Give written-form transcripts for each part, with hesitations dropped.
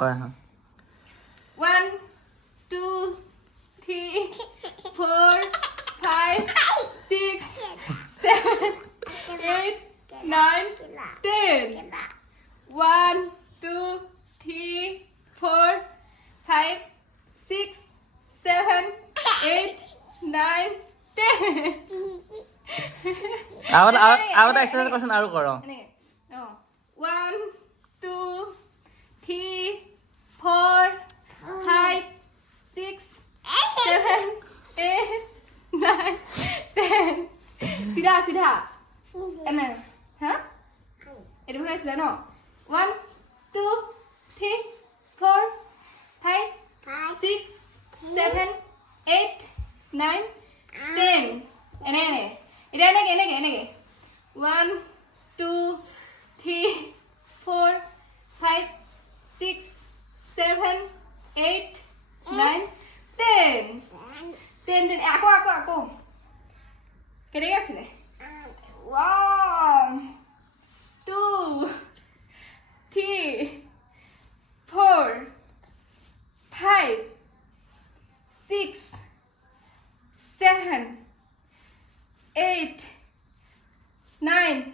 কয় হা 1 2 3 4 5 6 7 8 9 10 1 2 3 4 5 6 7 8 9 10 আৰু এটা এক্সাৰসাইজ কোৱেশ্চন আৰু কৰ 1 2 3 4 5 6 7 8 9 10 সিধা এনে হা এটো বনাইছিলা ন 1 2 3 4 5 6 7 8 9 10 এনে এটা এনেকে 1 2 3 4 5 6 7 8 9 10 10 আকৌ কেনেকে আছিলে 1 2 3 4 5 6 7 8 9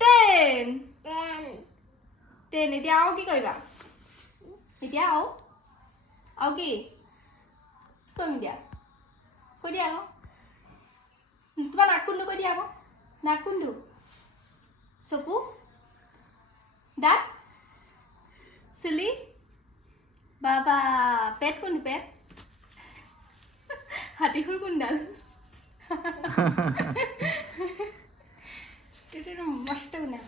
10 10 এতিয়া আৰু কি কৰিবা এতিয়া আৰু কি কৰিম এতিয়া কৈ দিয়া আকৌ তোমাৰ নাক কোনটো কৈ দিয়া আকৌ নাক কোনটো চকু দাঁত চুলি বাবা পেট কোনটো পেট হাতীখুৰ কোনডাল মস্ত গুণা